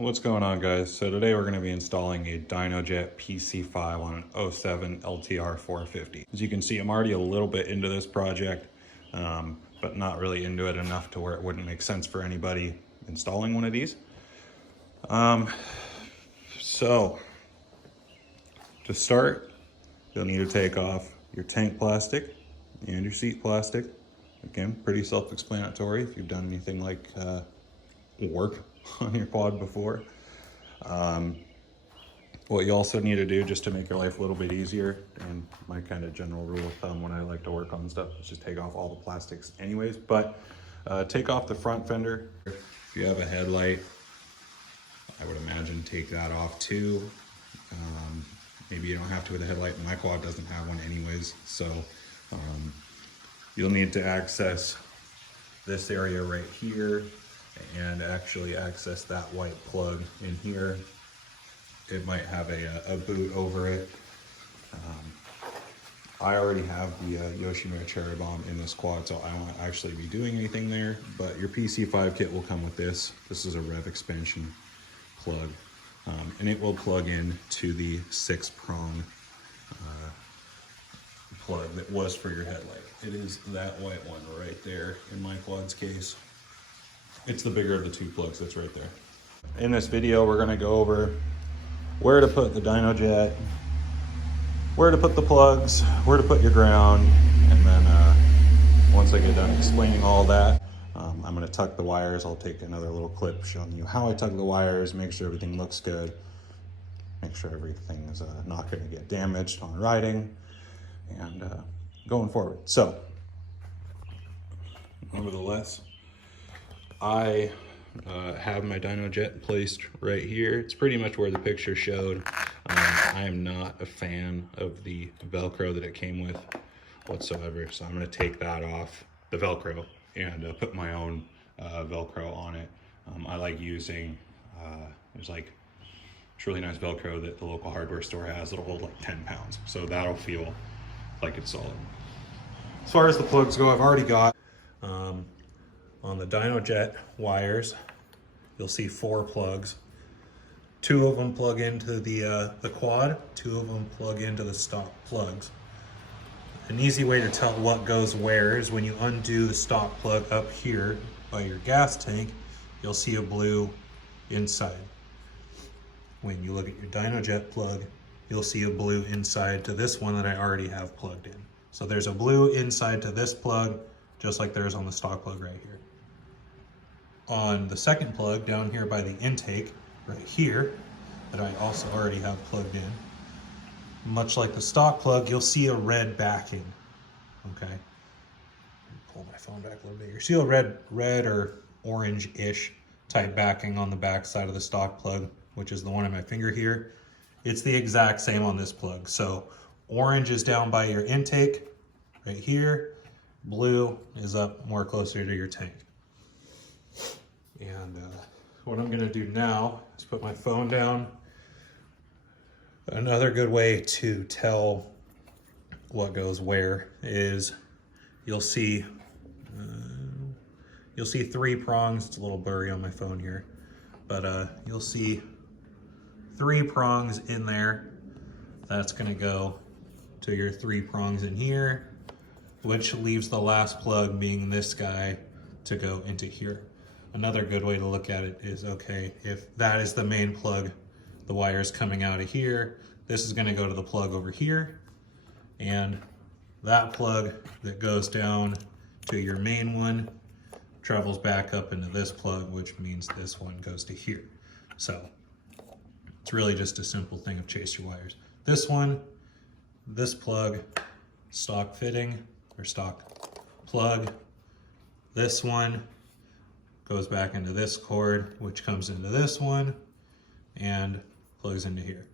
What's going on, guys? So today we're going to be installing a Dynojet PC5 on an 07 LTR450. As you can see, I'm already a little bit into this project, but not really into it enough to where it wouldn't make sense for anybody installing one of these. So to start, you'll need to take off your tank plastic and your seat plastic. Again, pretty self-explanatory if you've done anything like work on your quad before. What you also need to do, just to make your life a little bit easier, and my kind of general rule of thumb when I like to work on stuff, is just take off all the plastics anyways, but take off the front fender. If you have a headlight, I would imagine take that off too. Maybe you don't have to with a headlight. My quad doesn't have one anyways, so you'll need to access this area right here and actually access that white plug in here. It might have a boot over it. I already have the Yoshimura Cherry Bomb in this quad, so I won't actually be doing anything there, but your PC5 kit will come with this. This is a rev expansion plug, and it will plug in to the 6-prong plug that was for your headlight. It is that white one right there in my quad's case. It's the bigger of the two plugs that's right there. In this video, we're gonna go over where to put the Dynojet, where to put the plugs, where to put your ground, and then once I get done explaining all that, I'm gonna tuck the wires. I'll take another little clip showing you how I tuck the wires, make sure everything looks good, make sure everything is not gonna get damaged on riding, and going forward. So, nevertheless, I have my Dynojet placed right here. It's pretty much where the picture showed. I am not a fan of the Velcro that it came with whatsoever, so I'm going to take that off, the Velcro, and put my own Velcro on it. I like using, there's like this really nice Velcro that the local hardware store has that'll hold like 10 pounds, so that'll feel like it's solid. As far as the plugs go, I've already got on the Dynojet wires, you'll see 4 plugs. 2 of them plug into the quad, 2 of them plug into the stock plugs. An easy way to tell what goes where is when you undo the stock plug up here by your gas tank, you'll see a blue inside. When you look at your Dynojet plug, you'll see a blue inside to this one that I already have plugged in. So there's a blue inside to this plug, just like there is on the stock plug right here. On the second plug down here by the intake right here, that I also already have plugged in, much like the stock plug, you'll see a red backing. Okay, pull my phone back a little bit. You see a red or orange-ish type backing on the back side of the stock plug, which is the one on my finger here. It's the exact same on this plug. So orange is down by your intake right here, blue is up more closer to your tank. And what I'm gonna do now is put my phone down. Another good way to tell what goes where is you'll see 3 prongs. It's a little blurry on my phone here, but you'll see 3 prongs in there. That's gonna go to your 3 prongs in here, which leaves the last plug being this guy to go into here. Another good way to look at it is, okay, if that is the main plug, the wire is coming out of here, this is gonna go to the plug over here, and that plug that goes down to your main one travels back up into this plug, which means this one goes to here. So it's really just a simple thing of chase your wires. This one, this plug, stock fitting or stock plug. This one goes back into this cord, which comes into this one and plugs into here.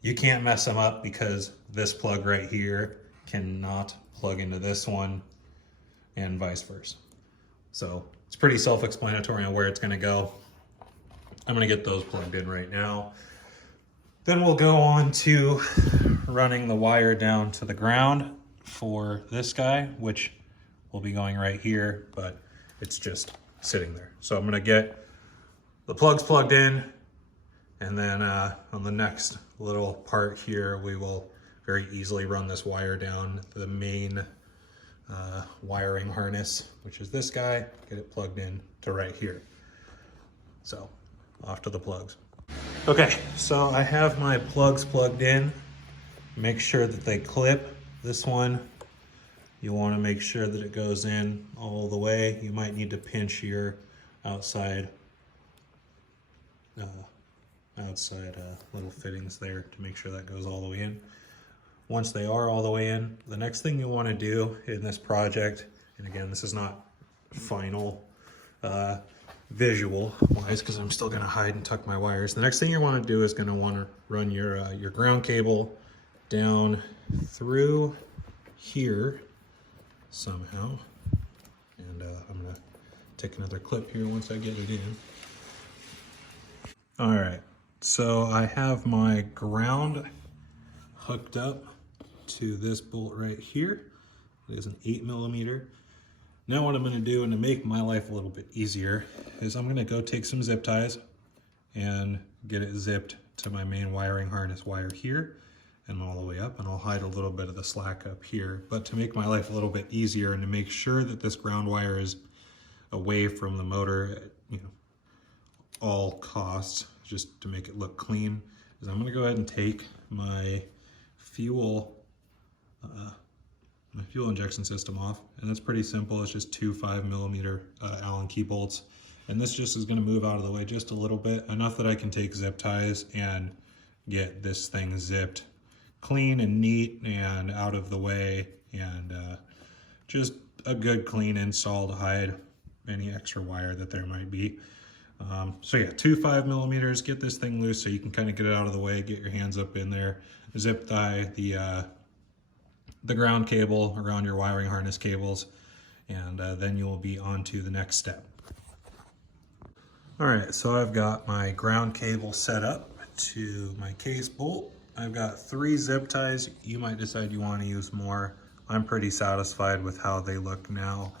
You can't mess them up because this plug right here cannot plug into this one and vice versa. So it's pretty self-explanatory on where it's gonna go. I'm gonna get those plugged in right now. Then we'll go on to running the wire down to the ground for this guy, which will be going right here, but it's just sitting there. So I'm gonna get the plugs plugged in, And then on the next little part here, we will very easily run this wire down the main wiring harness, which is this guy, get it plugged in to right here. So off to the plugs. Okay, so I have my plugs plugged in. Make sure that they clip. This one, you want to make sure that it goes in all the way. You might need to pinch your outside little fittings there to make sure that goes all the way in. Once they are all the way in, the next thing you want to do in this project, and again, this is not final visual wise because I'm still going to hide and tuck my wires. The next thing you want to do is going to want to run your ground cable down through here somehow. And I'm going to take another clip here once I get it in. All right, so I have my ground hooked up to this bolt right here. It is an 8mm. Now what I'm going to do, and to make my life a little bit easier, is I'm going to go take some zip ties and get it zipped to my main wiring harness wire here and all the way up, and I'll hide a little bit of the slack up here. But to make my life a little bit easier and to make sure that this ground wire is away from the motor at, you know, all costs, just to make it look clean, is I'm going to go ahead and take my fuel injection system off, and that's pretty simple. It's just two 5mm Allen key bolts, and this just is going to move out of the way just a little bit, enough that I can take zip ties and get this thing zipped clean and neat and out of the way, and just a good clean install to hide any extra wire that there might be. So yeah, two 5mm, get this thing loose so you can kind of get it out of the way, get your hands up in there, zip tie the ground cable around your wiring harness cables, and then you will be on to the next step. All right, so I've got my ground cable set up to my case bolt. I've got 3 zip ties. You might decide you want to use more. I'm pretty satisfied with how they look now.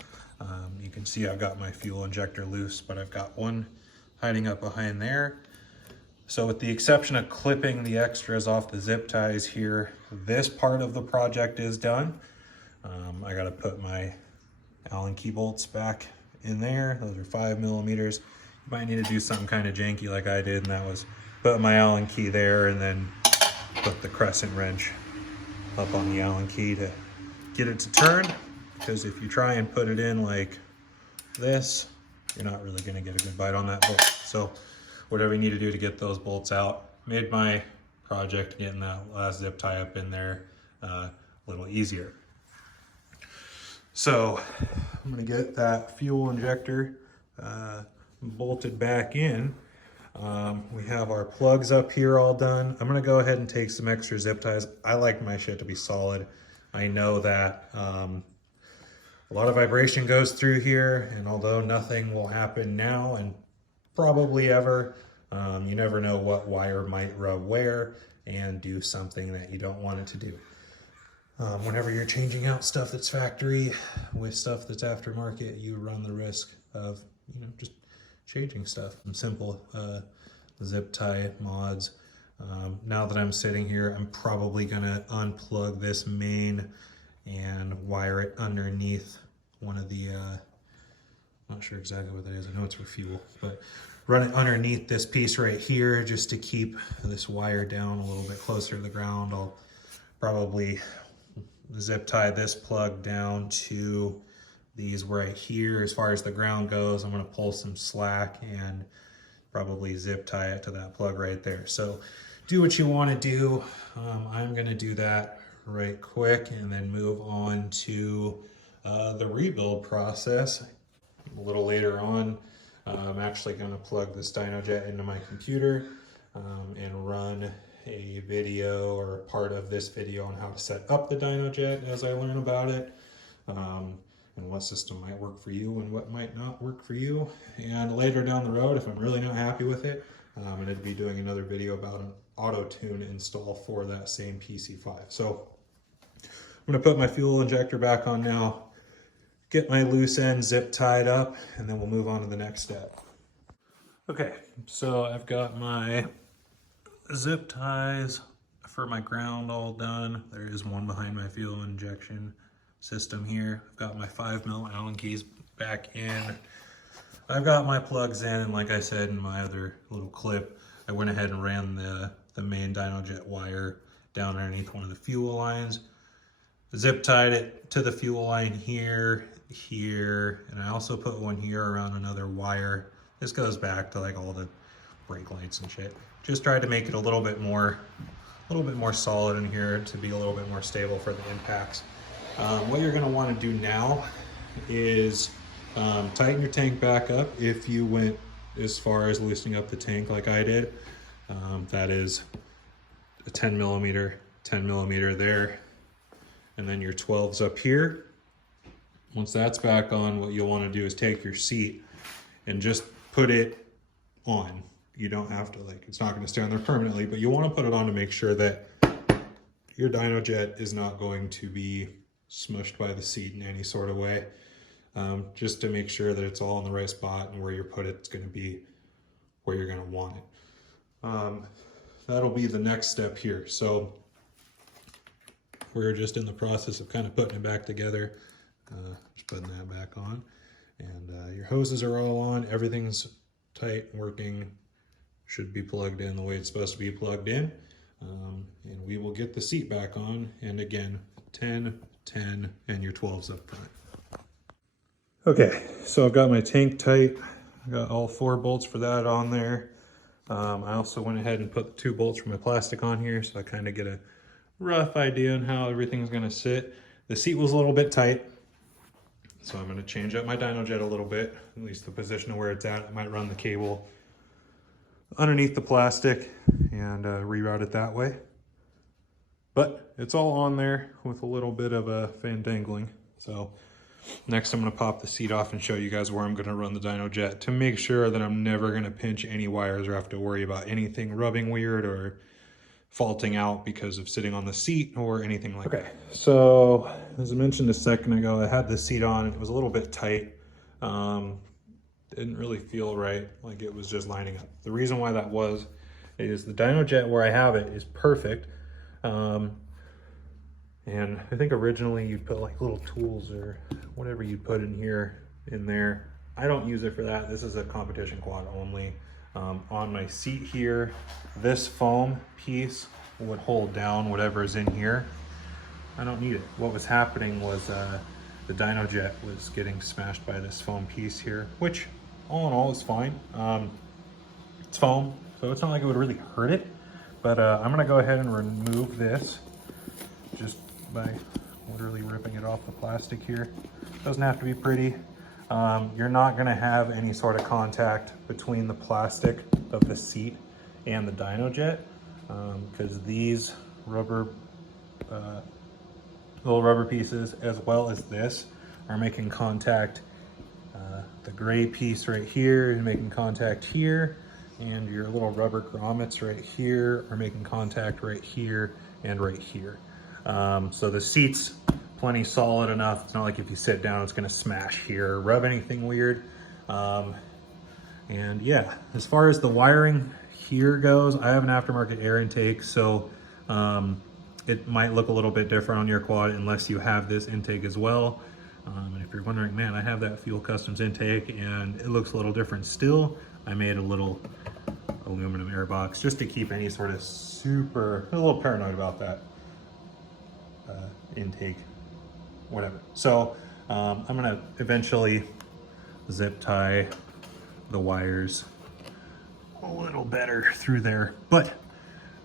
You can see I've got my fuel injector loose, but I've got one hiding up behind there. So with the exception of clipping the extras off the zip ties here, this part of the project is done. I got to put my Allen key bolts back in there. Those are 5mm. You might need to do something kind of janky like I did, and that was put my Allen key there and then put the crescent wrench up on the Allen key to get it to turn, because if you try and put it in like this, you're not really going to get a good bite on that bolt. So whatever you need to do to get those bolts out. Made my project getting that last zip tie up in there a little easier. So I'm going to get that fuel injector bolted back in. We have our plugs up here all done. I'm going to go ahead and take some extra zip ties. I like my shit to be solid. I know that a lot of vibration goes through here, and although nothing will happen now and probably ever, you never know what wire might rub where and do something that you don't want it to do. Whenever you're changing out stuff that's factory with stuff that's aftermarket, you run the risk of, you know, just changing stuff. Some simple zip tie mods. Now that I'm sitting here, I'm probably gonna unplug this main and wire it underneath one of the, not sure exactly what that is. I know it's for fuel, but run it underneath this piece right here just to keep this wire down a little bit closer to the ground. I'll probably zip tie this plug down to these right here. As far as the ground goes, I'm going to pull some slack and probably zip tie it to that plug right there. So do what you want to do. I'm going to do that right quick and then move on to the rebuild process. A little later on, I'm actually going to plug this Dynojet into my computer and run a video or part of this video on how to set up the Dynojet as I learn about it, and what system might work for you and what might not work for you. And later down the road, if I'm really not happy with it, I'm going to be doing another video about an auto tune install for that same PC5. So I'm going to put my fuel injector back on now, get my loose end zip tied up, and then we'll move on to the next step. Okay, so I've got my zip ties for my ground all done. There is one behind my fuel injection system here. I've got my 5mm Allen keys back in. I've got my plugs in, and like I said in my other little clip, I went ahead and ran the main Dynojet wire down underneath one of the fuel lines. Zip tied it to the fuel line here, and I also put one here around another wire. This goes back to like all the brake lights and shit. Just tried to make it a little bit more solid in here to be a little bit more stable for the impacts. What you're gonna wanna do now is tighten your tank back up if you went as far as loosening up the tank like I did. That is a 10mm there, and then your 12's up here. Once that's back on, what you'll want to do is take your seat and just put it on. You don't have to, like, it's not going to stay on there permanently, but you want to put it on to make sure that your Dynojet is not going to be smushed by the seat in any sort of way. Just to make sure that it's all in the right spot, and where you put it's going to be where you're going to want it. That'll be the next step here. So we're just in the process of kind of putting it back together. Just putting that back on, and your hoses are all on. Everything's tight, working, should be plugged in the way it's supposed to be plugged in. And we will get the seat back on, and again, 10, 10, and your 12's up front. Okay, so I've got my tank tight. I got all 4 bolts for that on there. I also went ahead and put the 2 bolts for my plastic on here, so I kind of get a rough idea on how everything's gonna sit. The seat was a little bit tight, so I'm gonna change up my Dynojet a little bit, at least the position of where it's at. I might run the cable underneath the plastic and reroute it that way. But it's all on there with a little bit of a fandangling. So next I'm gonna pop the seat off and show you guys where I'm gonna run the Dynojet to make sure that I'm never gonna pinch any wires or have to worry about anything rubbing weird or faulting out because of sitting on the seat or anything like that. Okay, so as I mentioned a second ago, I had the seat on and it was a little bit tight. Didn't really feel right, like it was just lining up. The reason why that was is the Dynojet where I have it is perfect. And I think originally you'd put like little tools or whatever you put in here, in there. I don't use it for that. This is a competition quad only. On my seat here, this foam piece would hold down whatever's in here. I don't need it. What was happening was the Dynojet was getting smashed by this foam piece here, which all in all is fine. It's foam, so it's not like it would really hurt it, but I'm gonna go ahead and remove this just by literally ripping it off the plastic here. Doesn't have to be pretty. You're not gonna have any sort of contact between the plastic of the seat and the Dynojet, because these rubber, little rubber pieces, as well as this, are making contact. The gray piece right here is making contact here, and your little rubber grommets right here are making contact right here and right here. So the seat's plenty solid enough. It's not like if you sit down, it's gonna smash here or rub anything weird. And yeah, as far as the wiring here goes, I have an aftermarket air intake, so it might look a little bit different on your quad unless you have this intake as well. And if you're wondering, man, I have that Fuel Customs intake and it looks a little different still, I made a little aluminum air box just to keep any sort of a little paranoid about that intake, whatever. So I'm gonna eventually zip tie the wires a little better through there, but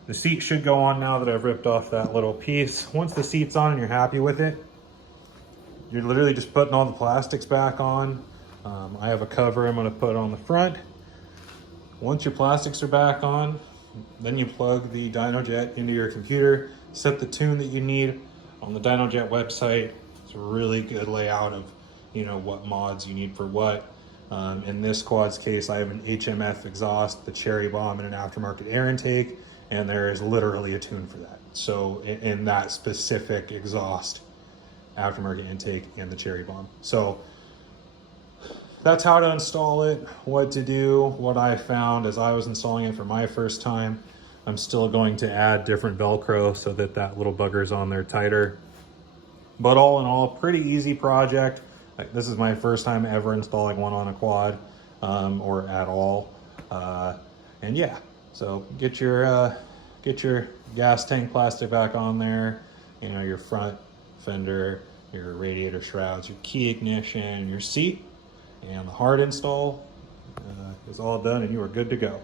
the seat should go on now that I've ripped off that little piece. Once the seat's on and you're happy with it, you're literally just putting all the plastics back on. I have a cover I'm gonna put on the front. Once your plastics are back on, then you plug the Dynojet into your computer, set the tune that you need. On the Dynojet website, it's a really good layout of, you know, what mods you need for what. In this quad's case, I have an HMF exhaust, the Cherry Bomb, and an aftermarket air intake, and there is literally a tune for that. So in that specific exhaust, aftermarket intake, and the Cherry Bomb. So that's how to install it, what to do. What I found as I was installing it for my first time, I'm still going to add different Velcro so that that little bugger's on there tighter. But all in all, pretty easy project. This is my first time ever installing one on a quad, or at all. And yeah, so get your gas tank plastic back on there, you know, your front fender, your radiator shrouds, your key ignition, your seat, and the hard install is all done, and you are good to go.